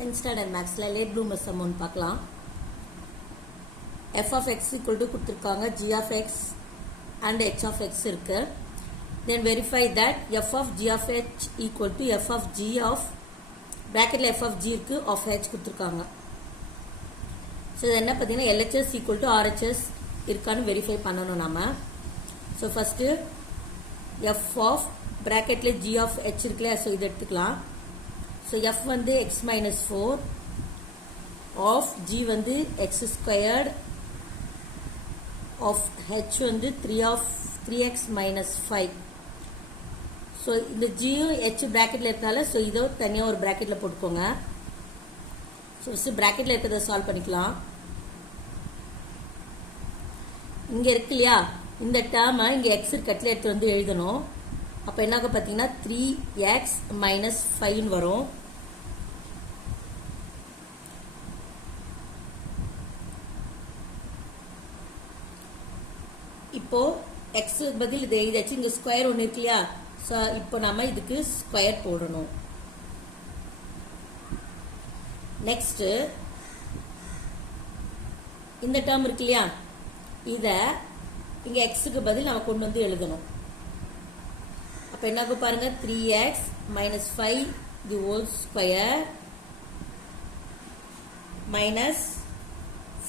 10th standard mathsல late bloomer sum ஒன்று பார்க்கலாம். f of x equal to கொடுத்திருக்காங்க g of x and h of x இருக்கு. Then verify that f of g of h equal to f of g of bracketல f of g இருக்கு of h கொடுத்திருக்காங்க. So இது என்ன பார்த்தீங்கன்னா LHS equal to RHS இருக்கான்னு verify பண்ணணும் நாம. So first f of bracketல g of h இருக்குல்ல, so இது எடுத்துக்கலாம். So f வந்து x minus 4 of g வந்து x squared of h வந்து 3x minus 5. So இந்த g h bracketல இருக்கனால so இதோ தனியா ஒரு bracketல போட்டுக்கோங்க. So first bracketல இருக்கதை சால்வ் பண்ணிக்கலாம். இங்க இருக்கு இல்லையா, இந்த டேர்மை இங்க x கட்ல எடுத்து வந்து எழுதணும். அப்ப என்னாக பார்த்தீங்கன்னா 3x minus 5 வரும். இப்போ x பதில் இது எழுதியாச்சு, இங்க ஸ்கொயர் ஒன்று இருக்கு இல்லையா, ஸோ இப்போ நம்ம இதுக்கு ஸ்கொயர் போடணும். நெக்ஸ்ட் இந்த டேர்ம் இருக்கு இல்லையா, இதை இங்க எக்ஸுக்கு பதில் நம்ம கொண்டு வந்து எழுதணும். அப்ப என்ன பாருங்க 3x minus 5 the whole square minus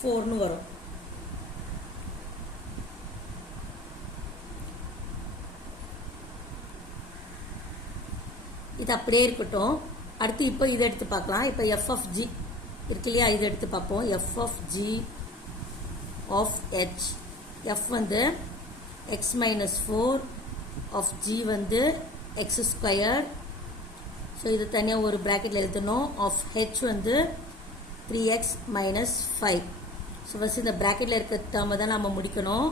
4 வரும். இது அப்படியே இருக்கட்டும். அடுத்து இப்போ இதை எடுத்து பார்க்கலாம். இப்போ f of g இருக்கு இல்லையா, இதை எடுத்து பார்ப்போம். f of g of h, f வந்து x minus 4 of g வந்து x squared. ஸோ இது தனியாக ஒரு ப்ராக்கெட்டில் எழுதணும். of h வந்து 3x minus 5. ஸோ ஃபஸ்ட் இந்த ப்ராக்கெட்டில் இருக்க டேர்மை தான் நம்ம முடிக்கணும்.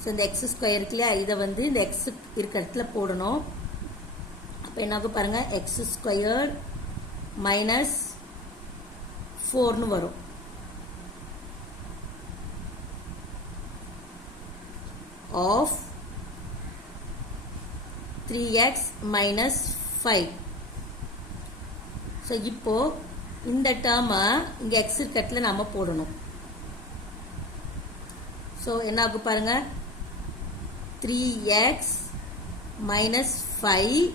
ஸோ இந்த x ஸ்கொயர் இருக்கு இல்லையா, இதை வந்து இந்த x இருக்கிற இடத்துல போடணும். அப்போ என்னாகும் பாருங்க x ஸ்கொயர் மைனஸ் 4 வரும். of 3x minus 5. ஸோ இப்போ இந்த டேர்மை இங்க x இருக்கட்ல நாம போடணும். ஸோ என்ன ஆகும் பாருங்க 3x minus 5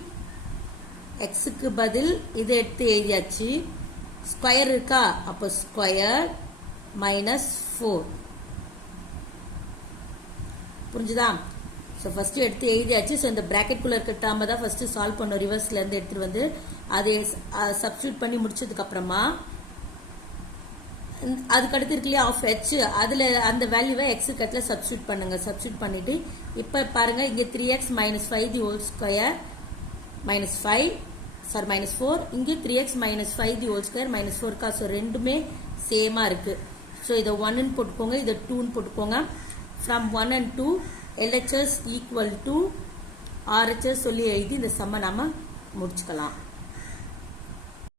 எக்ஸுக்கு பதில் இதை எடுத்து எழுதியாச்சு. ஸ்கொயர் இருக்கா, அப்போ ஸ்கொயர் மைனஸ் 4. புரிஞ்சுதா? ஸோ ஃபர்ஸ்ட் எடுத்து எழுதியாச்சு. ஸோ இந்த ப்ராக்கெட்குள்ள இருக்க டேர்மை தான் ஃபர்ஸ்ட் சால்வ் பண்ணோம். ரிவர்ஸ்ல இருந்து எடுத்துட்டு வந்து அதை சப்ஸ்டியூட் பண்ணி முடிச்சதுக்கு அப்புறமா அதுக்கடுத்து இருக்கு இல்லையா ஆஃப் ஹெச், அதுல அந்த வேல்யூவை எக்ஸ் கட்டில் சப்ஸ்டியூட் பண்ணுங்க. சப்ஸ்டியூட் பண்ணிட்டு இப்போ பாருங்க இங்க 3x minus 5 the whole square minus 5 sorry minus 4, இங்கே 3x minus 5 the whole square minus 4 இருக்கா. ஸோ ரெண்டுமே சேமா இருக்கு. ஸோ இதை 1ன்னு போட்டுக்கோங்க, இதை 2ன்னு போட்டுக்கோங்க. From 1 and 2 LHS equal to RHS சொல்லி எழுதி இந்த சம்மை நாம முடிச்சுக்கலாம்.